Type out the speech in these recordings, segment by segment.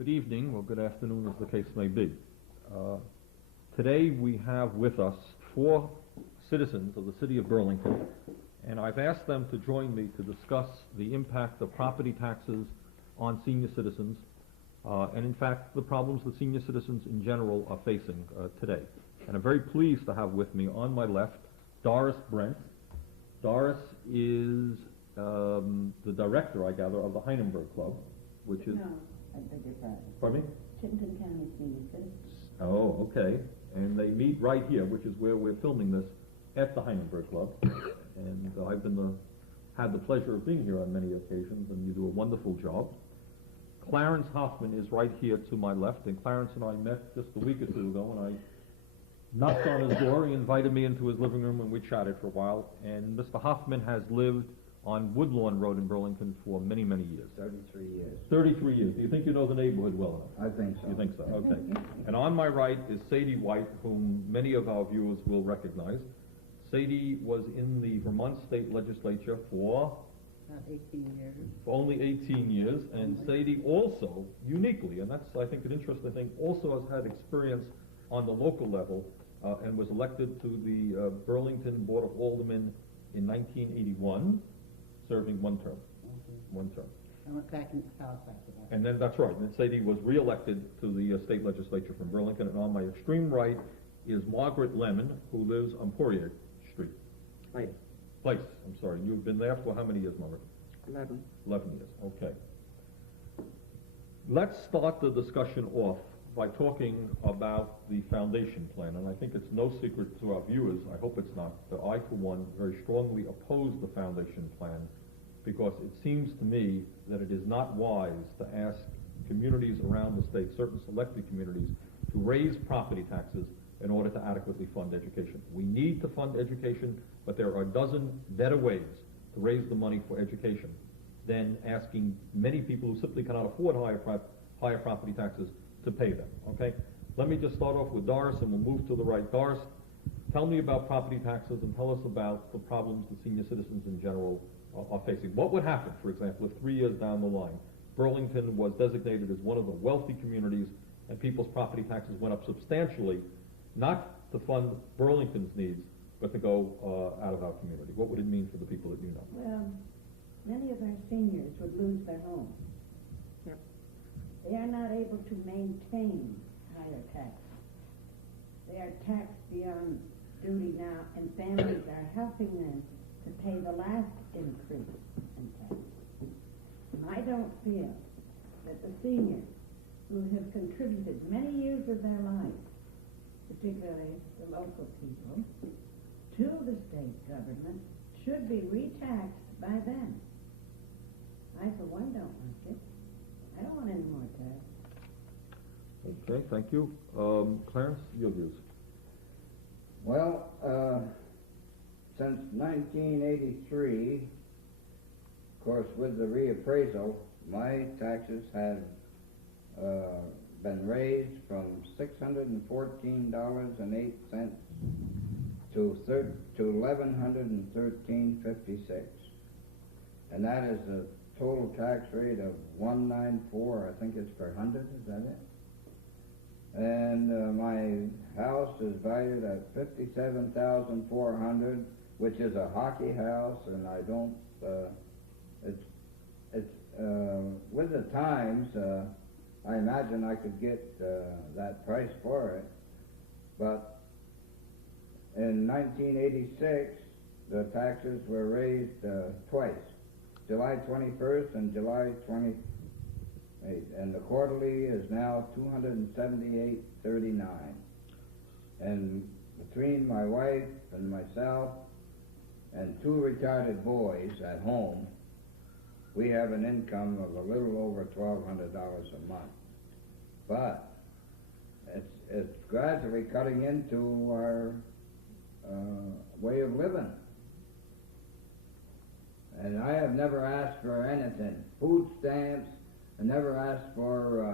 Good evening, or good afternoon as the case may be. Today we have with us 4 citizens of the city of Burlington, and I've asked them to join me to discuss the impact of property taxes on senior citizens, and in fact the problems that senior citizens in general are facing today. And I'm very pleased to have with me on my left Doris Brent. Doris is the director, I gather, of the Heineberg Club, which is... No, I beg your pardon. Pardon me? Chittenden County Senior Citizens. Oh, okay. And they meet right here, which is where we're filming this, at the Heineberg Club. And I've had the pleasure of being here on many occasions, and you do a wonderful job. Clarence Hoffman is right here to my left, and Clarence and I met just a week or two ago, and I knocked on his door. He invited me into his living room, and we chatted for a while. And Mr. Hoffman has lived on Woodlawn Road in Burlington for many, many years. 33 years. 33 years. Do you think you know the neighborhood well enough? I think so. You think so? Okay. And on my right is Sadie White, whom many of our viewers will recognize. Sadie was in the Vermont State Legislature for About 18 years. only 18 years, and Sadie also, uniquely, and that's, I think, an interesting thing, also has had experience on the local level and was elected to the Burlington Board of Aldermen in 1981, serving one term. One term. I went back into Halifax after that. And then, that's right, and Sadie was re-elected to the state legislature from Burlington, and on my extreme right is Margaret Lemon, who lives on Poirier Street. Place, I'm sorry. You've been there for how many years, Margaret? 11. 11 years, okay. Let's start the discussion off by talking about the foundation plan, and I think it's no secret to our viewers, I hope it's not, that I, for one, very strongly oppose the foundation plan, because it seems to me that it is not wise to ask communities around the state, certain selected communities, to raise property taxes in order to adequately fund education. We need to fund education, but there are a dozen better ways to raise the money for education than asking many people who simply cannot afford higher property taxes to pay them, okay? Let me just start off with Doris, and we'll move to the right. Doris, tell me about property taxes and tell us about the problems that senior citizens in general are facing. What would happen, for example, if 3 years down the line, Burlington was designated as one of the wealthy communities and people's property taxes went up substantially, not to fund Burlington's needs, but to go out of our community? What would it mean for the people that you know? Well, many of our seniors would lose their homes. Yep. They are not able to maintain higher taxes. They are taxed beyond duty now, and families are helping them to pay the last increase in tax. And I don't feel that the seniors who have contributed many years of their lives, particularly the local people, to the state government, should be retaxed by them. I, for one, don't like it. I don't want any more tax. Okay, thank you. Clarence, your views. Well, since 1983, of course, with the reappraisal, my taxes have been raised from $614.08 to $1,113.56, and that is a total tax rate of 194, I think it's per 100, is that it? And my house is valued at $57,400, which is a hockey house, and I don't. With the times, I imagine I could get that price for it, but in 1986, the taxes were raised twice, July 21st and July 28th, and the quarterly is now $278.39. And between my wife and myself and 2 retarded boys at home, we have an income of a little over $1,200 a month. But it's gradually cutting into our way of living. And I have never asked for anything. Food stamps, I never asked for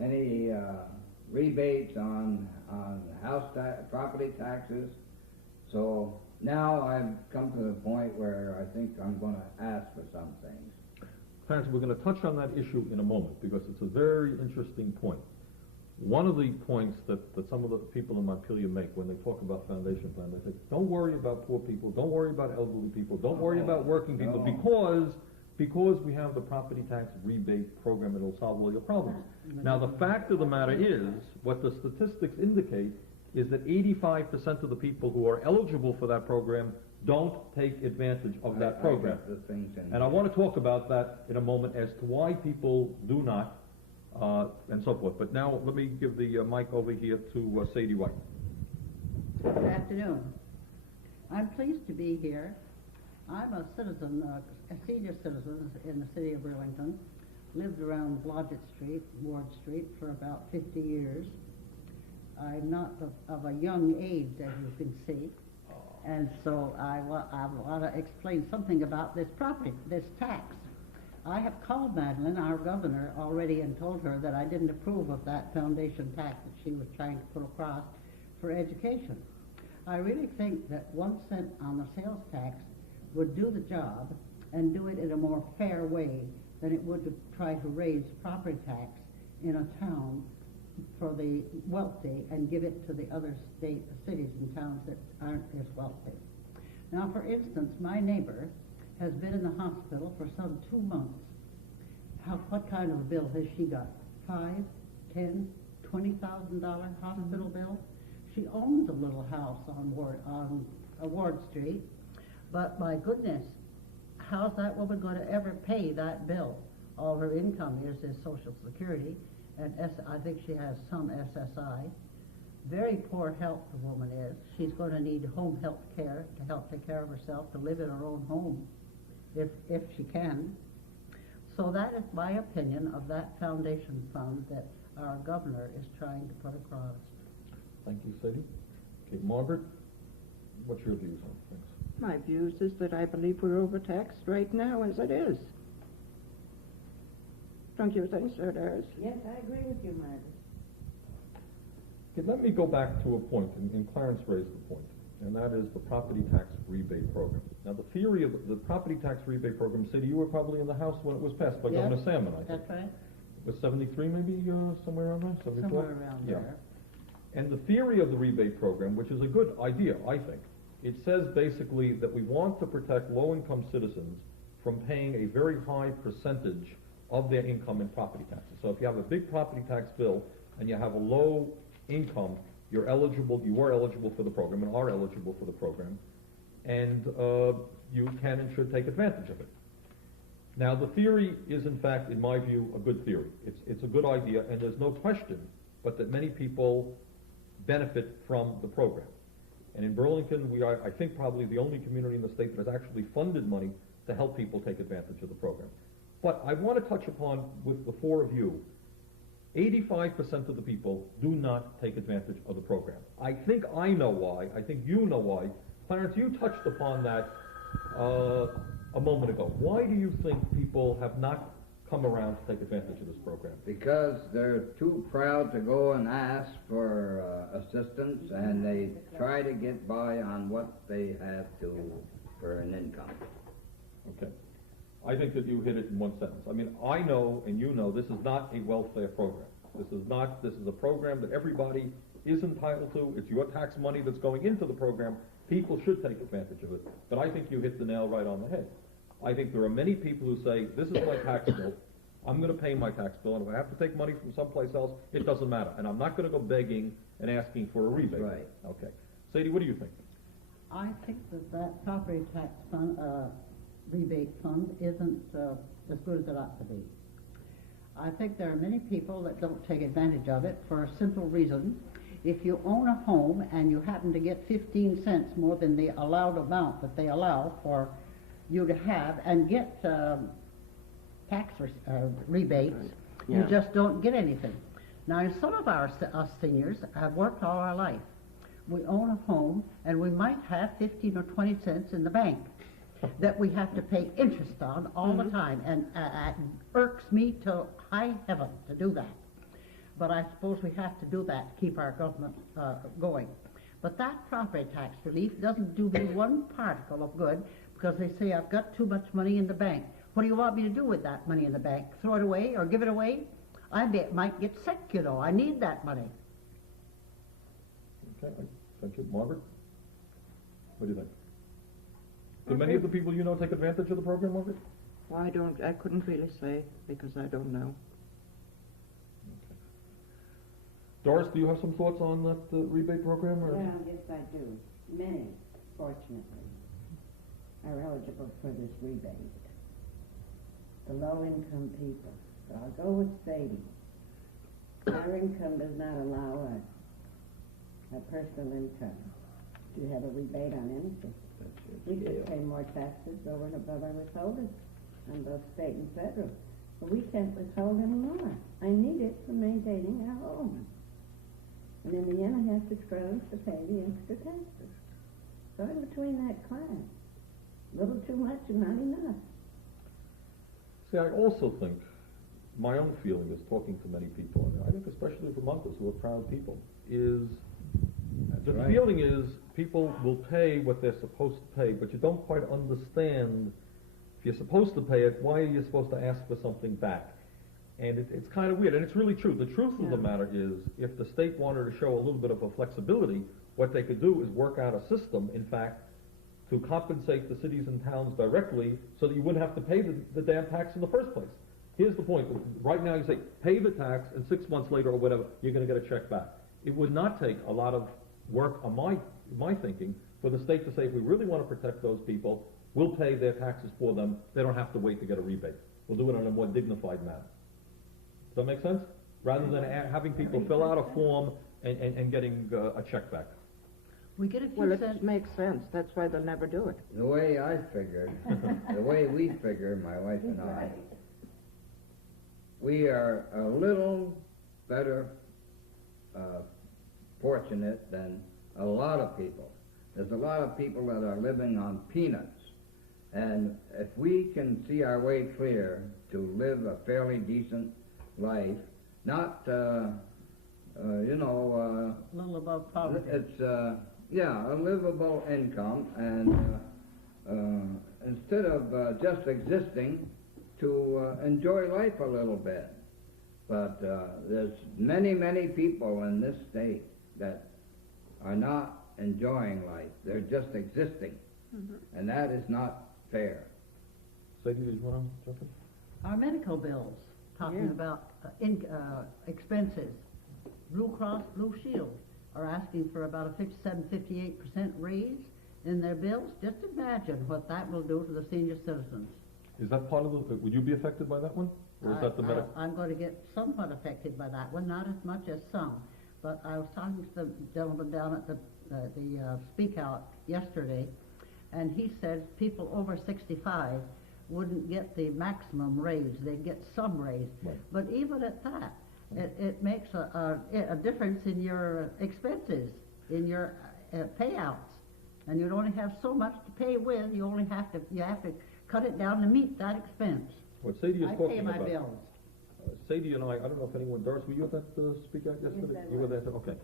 any rebates on property taxes. So now I've come to the point where I think I'm going to ask for some things. Clarence, we're gonna touch on that issue in a moment, because it's a very interesting point. One of the points that some of the people in Montpelier make when they talk about foundation plan, they say, don't worry about poor people, don't worry about elderly people, don't worry about working people, No. because we have the property tax rebate program, it'll solve all your problems. Now, the fact of the matter is, what the statistics indicate is that 85% of the people who are eligible for that program don't take advantage of that program. I got the things in And I want to talk about that in a moment as to why people do not, and so forth. But now, let me give the mic over here to Sadie White. Good afternoon. I'm pleased to be here. I'm a citizen, a senior citizen in the city of Burlington. Lived around Blodgett Street, Ward Street, for about 50 years. I'm not of a young age, as you can see. And so I want to explain something about this property, this tax. I have called Madeline, our governor, already and told her that I didn't approve of that foundation tax that she was trying to put across for education. I really think that 1 cent on the sales tax would do the job and do it in a more fair way than it would to try to raise property tax in a town for the wealthy and give it to the other cities and towns that aren't as wealthy. Now, for instance, my neighbor has been in the hospital for some 2 months. What kind of a bill has she got? $5, $10, $20,000 hospital bill? She owns a little house on Ward Street, but my goodness, how's that woman going to ever pay that bill? All her income is Social Security, and I think she has some SSI. Very poor health the woman is. She's going to need home health care to help take care of herself, to live in her own home, if she can. So that is my opinion of that foundation fund that our governor is trying to put across. Thank you, Sadie. Okay, Margaret, what's your views on things? My views is that I believe we're overtaxed right now as it is. Don't you think so, Doris? Yes, I agree with you, Margaret. Okay, let me go back to a point, and Clarence raised the point, and that is the property tax rebate program. Now, the theory of the property tax rebate program, Sadie, you were probably in the House when it was passed by Yes, Governor Salmon, I think. That's right. It was 73 maybe, somewhere around there? 74? Somewhere around Yeah. there. And the theory of the rebate program, which is a good idea, I think, it says basically that we want to protect low-income citizens from paying a very high percentage of their income in property taxes. So if you have a big property tax bill and you have a low income, you are eligible for the program and are eligible for the program, and you can and should take advantage of it. Now, the theory is, in fact, in my view, a good theory. It's a good idea, and there's no question but that many people benefit from the program. And in Burlington, we are, I think, probably the only community in the state that has actually funded money to help people take advantage of the program. But I want to touch upon, with the four of you, 85% of the people do not take advantage of the program. I think I know why. I think you know why. Clarence, you touched upon that a moment ago. Why do you think people have not come around to take advantage of this program? Because they're too proud to go and ask for assistance, and they try to get by on what they have to for an income. Okay. I think that you hit it in one sentence. I mean, I know and you know this is not a welfare program. This is a program that everybody is entitled to. It's your tax money that's going into the program. People should take advantage of it. But I think you hit the nail right on the head. I think there are many people who say, this is my tax bill, I'm going to pay my tax bill, and if I have to take money from someplace else, it doesn't matter. And I'm not going to go begging and asking for a rebate. Right. Okay. Sadie, what do you think? I think that property tax fund, rebate fund isn't as good as it ought to be. I think there are many people that don't take advantage of it for a simple reason. If you own a home and you happen to get 15 cents more than the allowed amount that they allow for you to have and get tax rebates, Yeah. you just don't get anything. Now, some of us seniors have worked all our life. We own a home and we might have 15 or 20 cents in the bank that we have to pay interest on all the time, and it irks me to high heaven to do that. But I suppose we have to do that to keep our government going. But that property tax relief doesn't do me one particle of good, because they say I've got too much money in the bank. What do you want me to do with that money in the bank? Throw it away or give it away? Might get sick, you know. I need that money. Okay, thank you. Margaret? What do you think? Do many of the people you know take advantage of the program, Margaret? I couldn't really say because I don't know. Doris, do you have some thoughts on that rebate program? Or? Well, yes, I do. Many, fortunately, are eligible for this rebate. The low-income people. So I'll go with Sadie. Our income does not allow us, our personal income, to have a rebate on anything. We could pay more taxes over and above our withholding on both state and federal. But we can't withhold any more. I need it for maintaining our home. And in the end, I have to scrounge to pay the extra taxes. So I'm between that class. A little too much and not enough. See, I also think, my own feeling is talking to many people, and I think especially Vermonters who are proud people, is the right. feeling is people will pay what they're supposed to pay, but you don't quite understand, if you're supposed to pay it, why are you supposed to ask for something back? And it's kind of weird, and it's really true. The truth of the matter is, if the state wanted to show a little bit of a flexibility, what they could do is work out a system, in fact, to compensate the cities and towns directly so that you wouldn't have to pay the damn tax in the first place. Here's the point. Right now you say, pay the tax, and 6 months later or whatever, you're going to get a check back. It would not take a lot of work on my thinking for the state to say, if we really want to protect those people, we'll pay their taxes for them. They don't have to wait to get a rebate. We'll do it in a more dignified manner. Does that make sense? Rather than having people fill out a form and getting a check back. We get a few Well, cents. it makes sense. That's why they'll never do it. The way I figured, the way we figure, my wife and I, we are a little better fortunate than a lot of people. There's a lot of people that are living on peanuts. And if we can see our way clear to live a fairly decent life, not, A little above poverty. it's, a livable income, and instead of just existing, to enjoy life a little bit. But there's many, many people in this state that are not enjoying life. They're just existing. And that is not fair. Sadie, did you want to jump in? Our medical bills, talking Yeah. about expenses. Blue Cross Blue Shield are asking for about a 57-58% raise in their bills. Just imagine what that will do to the senior citizens. Is that part of the, would you be affected by that one? Or is that the medical? I'm going to get somewhat affected by that one, not as much as some. But I was talking to the gentleman down at the Speak Out yesterday, and he said people over 65 wouldn't get the maximum raise. They'd get some raise. Right. But even at that, it makes a difference in your expenses, in your payouts. And you'd only have so much to pay with. You have to cut it down to meet that expense. What Sadie is I talking pay my about. bills. Sadie and I don't know if anyone, Doris, were you at that Speak Out yesterday? Yes, I You were was. there, okay.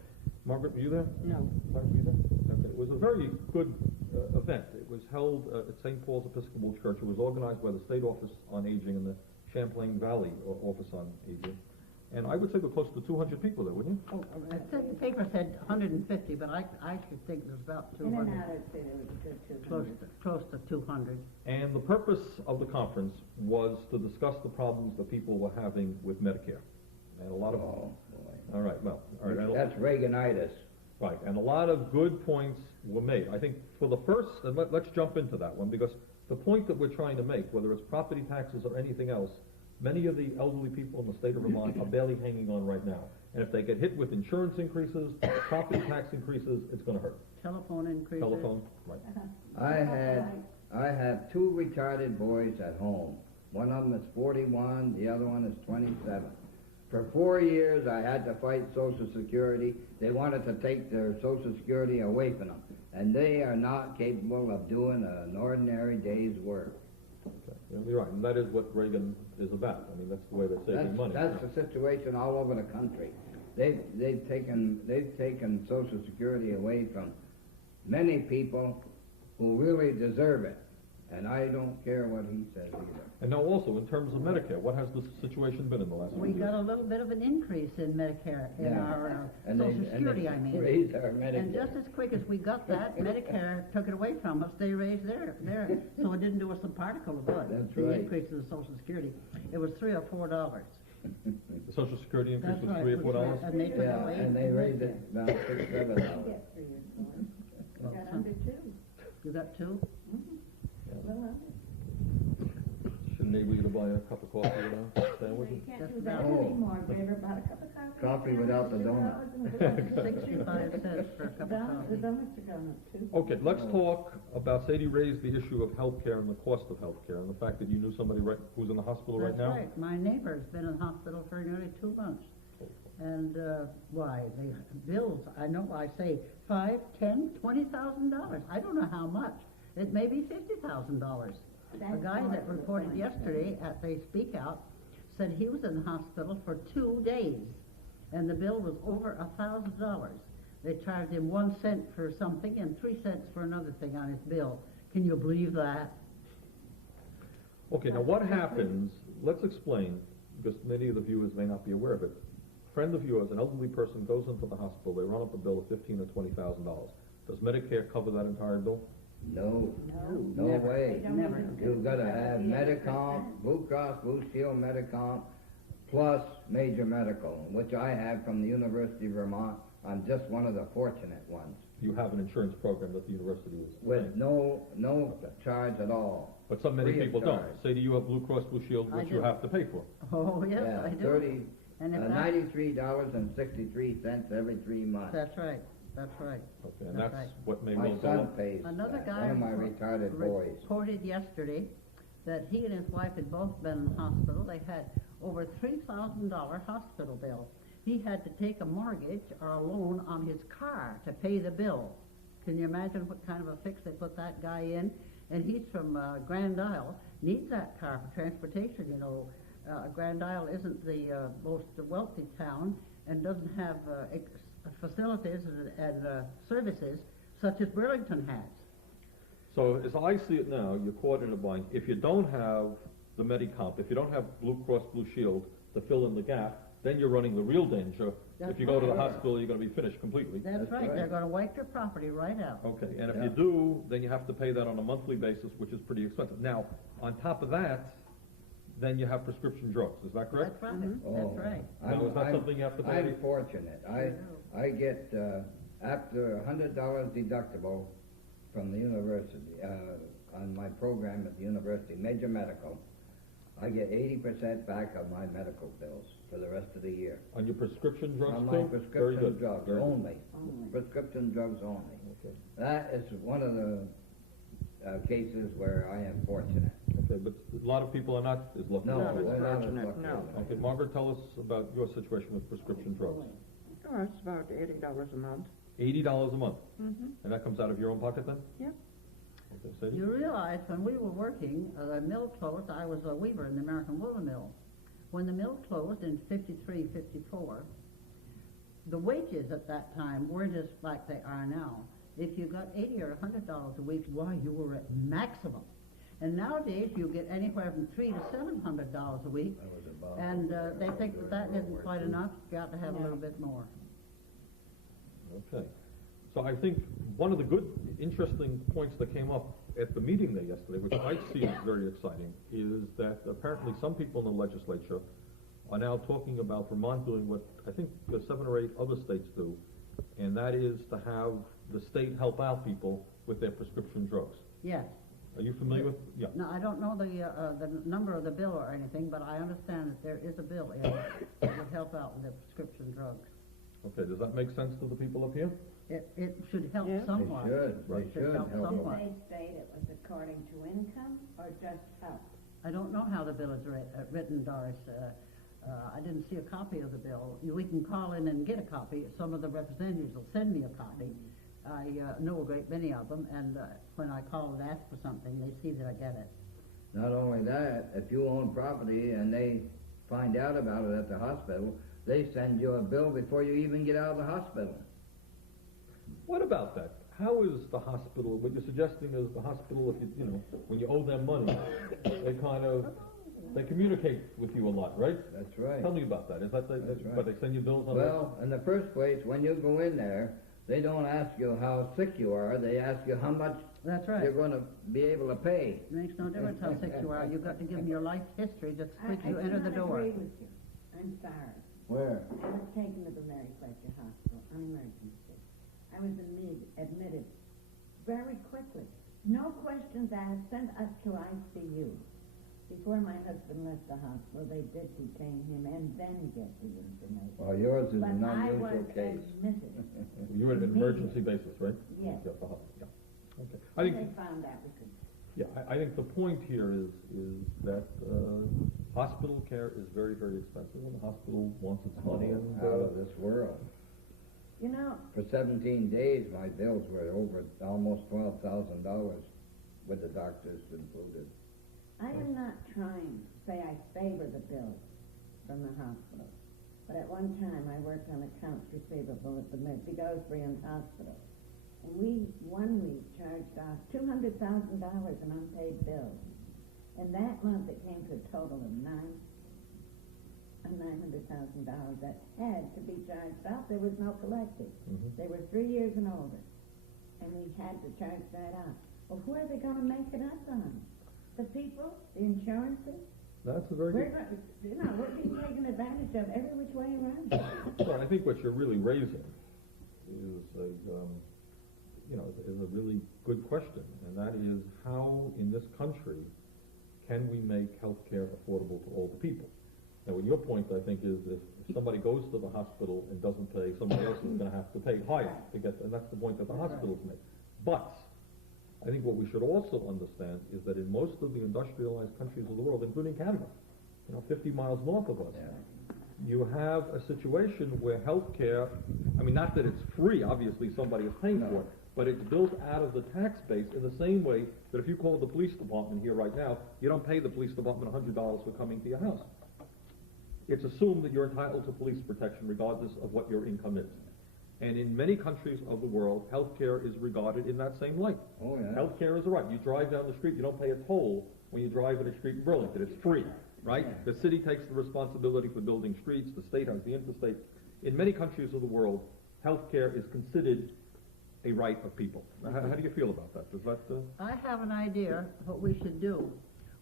Margaret, were you there? No. Doris, were you there? Okay. It was a very good event. It was held at St. Paul's Episcopal Church. It was organized by the State Office on Aging and the Champlain Valley Office on Aging. And I would say we're close to 200 people there, wouldn't you? Oh, the paper said 150, but I should think there's about In and 200. out, I'd say there was a good 200. Close to 200. And the purpose of the conference was to discuss the problems that people were having with Medicare. And a lot of... Oh, boy. All right, well... All right, That's Reaganitis. Right, and a lot of good points were made. I think for the first, and let's jump into that one, because the point that we're trying to make, whether it's property taxes or anything else, many of the elderly people in the state of Vermont are barely hanging on right now. And if they get hit with insurance increases, property tax increases, it's going to hurt. Telephone increases. Telephone, right. I have two retarded boys at home. One of them is 41, the other one is 27. For 4 years, I had to fight Social Security. They wanted to take their Social Security away from them. And they are not capable of doing an ordinary day's work. Okay. You're right, and that is what Reagan is about. I mean, that's the way they're saving money. That's the situation all over the country. They've taken Social Security away from many people who really deserve it. and I don't care what he says either. And now also, in terms of Medicare, what has the situation been in the last few We years? got a little bit of an increase in Medicare, in Yeah. our And they- Social Security, I and they mean. raised our Medicare. And just as quick as we got that, Medicare took it away from us, they raised their, so it didn't do us a particle of good. That's The right. increase in the Social Security, it was $3 or $4. The Social Security increase That's was right, $3 or $4? and they took it Yeah, away. and they raised it down $6, $7. Get 3 or 4. We got under 2. You got two? Well, under. Shouldn't enable you to buy a cup of coffee and a sandwich? You can't Just do that about. anymore, Beaver, about a cup of coffee. Coffee without the donut. 65 cents for a cup of The coffee. donuts are gone up too. Okay, let's talk about, Sadie raised the issue of healthcare and the cost of healthcare, and the fact that you knew somebody who's in the hospital right now? That's right, my neighbor's been in hospital for nearly 2 months. And, why, the bills, I know, I say $5, $10, $20,000, I don't know how much. It may be $50,000. A guy that reported yesterday at the Speak Out said he was in the hospital for 2 days, and the bill was over $1,000. They charged him 1 cent for something and 3 cents for another thing on his bill. Can you believe that? Okay, now what happens, let's explain, because many of the viewers may not be aware of it. A friend of yours, an elderly person, goes into the hospital, they run up a bill of $15,000 or $20,000. Does Medicare cover that entire bill? No, no Never. way. They don't Never. even do You've gotta that. have Medicomp, Blue Cross Blue Shield Medicomp, plus major medical, which I have from the University of Vermont. I'm just one of the fortunate ones, You have an insurance program that the university was with paying. no charge at all. But many free of people don't. charge. Say do you have Blue Cross Blue Shield, I which you do. have to pay for? Oh, yes, Yeah, I do. And if that, $93.63 every 3 months. that's right, that's right. Okay, and That's that's right. what may My well go son up. pays Another that, guy one of my retarded boys. reported yesterday that he and his wife had both been in the hospital. They had over $3,000 hospital bill. He had to take a mortgage or a loan on his car to pay the bill. Can you imagine what kind of a fix they put that guy in? And he's from Grand Isle, needs that car for transportation, you know. Grand Isle isn't the most wealthy town and doesn't have facilities and services such as Burlington has. So as I see it now, you're caught in a bind. If you don't have the Medicomp, if you don't have Blue Cross Blue Shield to fill in the gap, then you're running the real danger. That's If you go to the right. hospital, you're gonna be finished completely. That's That's right, right. they're gonna wipe your property right out. Okay, and if Yeah. you do, then you have to pay that on a monthly basis, which is pretty expensive. Now, on top of that, then you have prescription drugs, is that correct? That's right, Oh, that's right. Now, is that something you have to pay? I'm fortunate. I get, after $100 deductible from the university, on my program at the university, major medical, I get 80% back of my medical bills for the rest of the year. On your prescription drugs On too? my Very prescription good, drugs very good. only. Prescription drugs only. Okay. That is one of the cases where I am fortunate. Okay, but a lot of people are not as lucky. No, Not as we're not as fortunate, lucky no. as Okay, Margaret, tell us about your situation with prescription drugs. Oh, it's about $80 a month. $80 a month, Mm-hmm. and that comes out of your own pocket then? Yep. Okay, Sadie? You realize when we were working, the mill closed, I was a weaver in the American Woolen Mill. When the mill closed in 53, 54, the wages at that time weren't as like they are now. If you got $80 or $100 a week, why, you were at maximum. And nowadays, you get anywhere from $300 to $700 a week, That was about- and they think that that isn't quite enough, you got to have a little bit more. Okay. So I think one of the good, interesting points that came up at the meeting there yesterday, which I see as very exciting, is that apparently some people in the legislature are now talking about Vermont doing what I think 7 or 8 other states do, and that is to have the state help out people with their prescription drugs. Yes. Are you familiar with? Yeah. No, I don't know the number of the bill or anything, but I understand that there is a bill in that would help out with the prescription drugs. Okay, does that make sense to the people up here? It should help Yeah. They somewhat. should, Right. they should Help help. somewhat. Did they state it was according to income or just health? I don't know how the bill is written, Doris. I didn't see a copy of the bill. We can call in and get a copy. Some of the representatives will send me a copy. I know a great many of them, and when I call and ask for something, they see that I get it. Not only that, if you own property and they find out about it at the hospital, they send you a bill before you even get out of the hospital. What about that? how is the hospital, what you're suggesting is the hospital, if you know, when you owe them money, they communicate with you a lot, right? That's right. Tell me about that. Is that, That's right. but they send you bills on that? Well, in the first place, when you go in there, they don't ask you how sick you are, they ask you how much That's right. you're gonna be able to pay. It makes no difference how sick you are, you've got to give them your life history just quick you enter the I door. agree with you. I'm sorry. Where? I was taken to the Mary Fletcher Hospital on emergency. I was admitted very quickly. No questions asked, sent us to ICU. Before my husband left the hospital, they did detain him and then get the information. Well, yours is But an I unusual was case. admitted. You were at an emergency basis, right? Yes. Yeah, the hospital, yeah. Okay. I When think, they found out we could. yeah, I think the point here is that, hospital care is very, very expensive, and the hospital wants its money, and, Out of this world. You know, For 17 days, my bills were over almost $12,000 with the doctors included. I am not trying to say I favor the bills from the hospital, but at one time I worked on accounts receivable at the Bigosbrian Hospital, and we, one week, charged off $200,000 in unpaid bills, and that month it came to a total of $900,000 that had to be charged off. There was no collecting. Mhm. They were 3 years and older, and we had to charge that off. Well, who are they going to make it up on? The people, the insurances. that's a very We're good, not, we're being taken advantage of every which way around. well, I think what you're really raising is a, is a really good question, and that is how, in this country, can we make healthcare affordable to all the people? Now, your point, I think, is if somebody goes to the hospital and doesn't pay, somebody else is gonna have to pay higher to get, and that's the point that the hospitals make. But, I think what we should also understand is that in most of the industrialized countries of the world, including Canada, 50 miles north of us, you have a situation where healthcare, I mean, not that it's free, obviously somebody is paying for it, but it's built out of the tax base in the same way that if you call the police department here right now, you don't pay the police department $100 for coming to your house. It's assumed that you're entitled to police protection regardless of what your income is. And in many countries of the world, healthcare is regarded in that same light. Oh, yeah. Healthcare is a right. You drive down the street, you don't pay a toll when you drive in a street in Burlington. It's free, right? Yeah. The city takes the responsibility for building streets, the state has the interstate. In many countries of the world, healthcare is considered a right of people. How do you feel about that? Does that, I have an idea what we should do.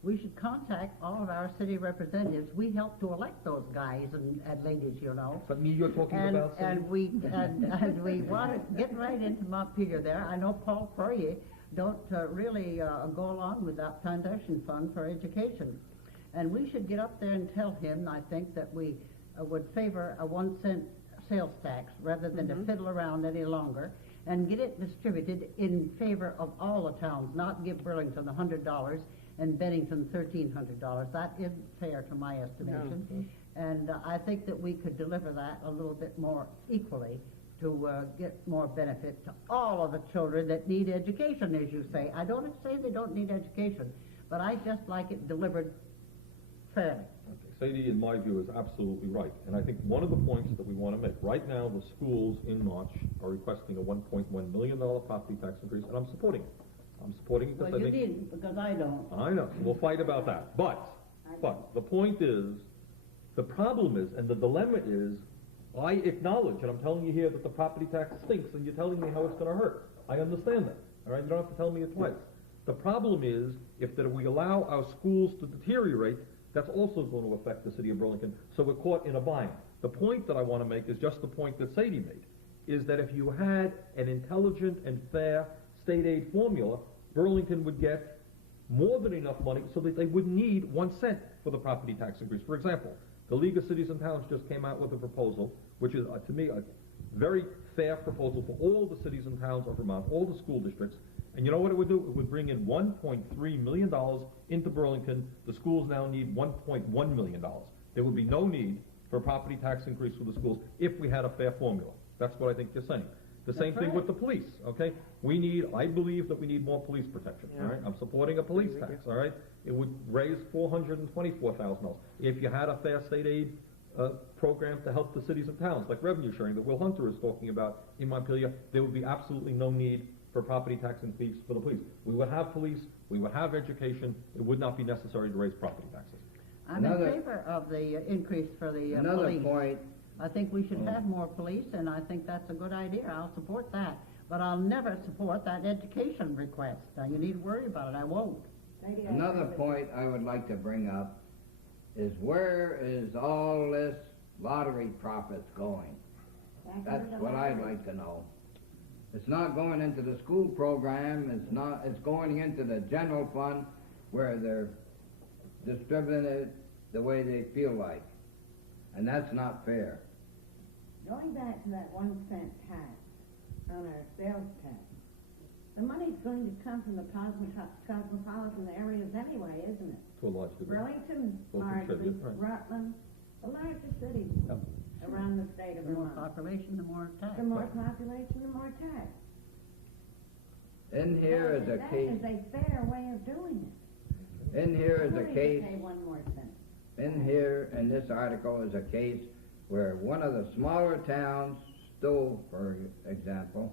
We should contact all of our city representatives. We help to elect those guys and ladies, you know. is that me you're talking And, about? Cindy? and we want to get right into Montpelier there. I know Paul Furrier don't really go along with that foundation fund for education. And we should get up there and tell him, I think, that we would favor a 1-cent sales tax rather than to fiddle around any longer, and get it distributed in favor of all the towns, not give Burlington $100 and Bennington $1,300. That isn't fair to my estimation. And I think that we could deliver that a little bit more equally to get more benefit to all of the children that need education, as you say. I don't say they don't need education, but I just like it delivered fairly. Sadie, in my view, is absolutely right. And I think one of the points that we want to make, right now the schools in March are requesting a $1.1 million property tax increase, and I'm supporting it. I'm supporting it because Well, I you think... didn't, because I don't. I know, so we'll fight about that. But the point is, the problem is, and the dilemma is, I acknowledge, and I'm telling you here that the property tax stinks, and you're telling me how it's going to hurt. I understand that, all right? You don't have to tell me it twice. The problem is, if that we allow our schools to deteriorate, that's also going to affect the city of Burlington, so we're caught in a bind. The point that I want to make is just the point that Sadie made, is that if you had an intelligent and fair state aid formula, Burlington would get more than enough money so that they wouldn't need 1 cent for the property tax increase. For example, the League of Cities and Towns just came out with a proposal, which is, to me, a very fair proposal for all the cities and towns of Vermont, all the school districts. And you know what it would do? It would bring in $1.3 million into Burlington. The schools now need $1.1 million. There would be no need for a property tax increase for the schools if we had a fair formula. That's what I think you're saying. The same thing with the police, okay? I believe that we need more police protection, all right? I'm supporting a police tax, all right? It would raise $424,000. If you had a fair state aid program to help the cities and towns, like revenue sharing that Will Hunter is talking about in Montpelier, there would be absolutely no need for property tax and fees for the police. We would have police, we would have education, it would not be necessary to raise property taxes. I'm Another- in favor of the increase for the Another police. point, I think we should have more police, and I think that's a good idea. I'll support that. But I'll never support that education request. Now, you need to worry about it. I won't. Maybe I another agree with point I would like to bring up is where is all this lottery profits going? you. Back That's into the what I'd lottery. like to know. It's not going into the school program, it's going into the general fund where they're distributing it the way they feel like. And that's not fair. Going back to that 1 cent tax on our sales tax, the money's going to come from the cosmopolitan areas anyway, isn't it? To a large degree. Burlington, Well, largely, right. Rutland, the larger cities Yep. around the state of The more Vermont. population, the more tax. The more population, the more tax. In here is a case, That is a fair way of doing it. in here is Who a needs to case, pay 1 more cent? in here, in this article is a case where one of the smaller towns, Stowe, for example,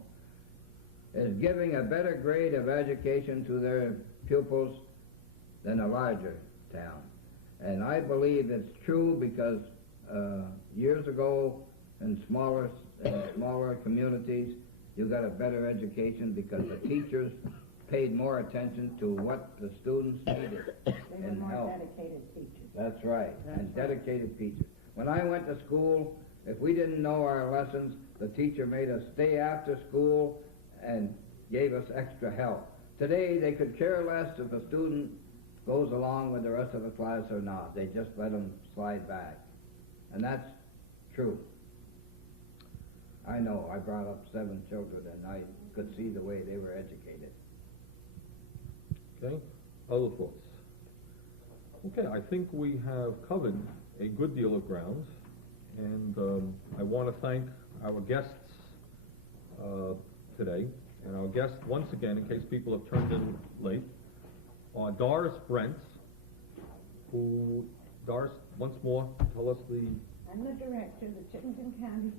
is giving a better grade of education to their pupils than a larger town. And I believe it's true because years ago in smaller communities, you got a better education because the teachers paid more attention to what the students needed They were and more help. dedicated teachers. That's right, That's and right. dedicated teachers. When I went to school, if we didn't know our lessons, the teacher made us stay after school and gave us extra help. Today, they could care less if a student goes along with the rest of the class or not. They just let them slide back. And that's true. I know, I brought up 7 children and I could see the way they were educated. Okay, other thoughts? Okay, I think we have covered a good deal of ground, and I want to thank our guests today, and our guests, once again, in case people have turned in late, are Doris Brent, who, Doris, once more, tell us the, I'm the director of the Chittenden County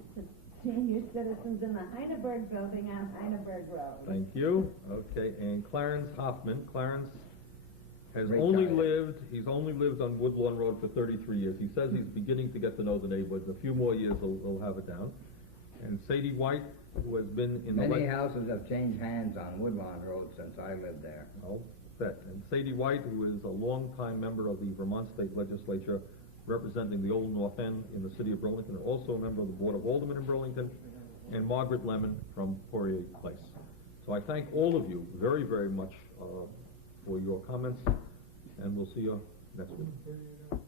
Senior Citizens in the Heineberg Building on Heineberg Road. thank you, okay, and Clarence Hoffman. Clarence has Great only guy. he's only lived on Woodlawn Road for 33 years. He says he's beginning to get to know the neighborhood. In a few more years, he'll have it down. And Sadie White, who has been in the... Many houses have changed hands on Woodlawn Road since I lived there. I'll bet. And Sadie White, who is a longtime member of the Vermont State Legislature, representing the Old North End in the city of Burlington, and also a member of the Board of Aldermen in Burlington, and Margaret Lemon from Poirier Place. So I thank all of you very, very much for your comments, and we'll see you next week.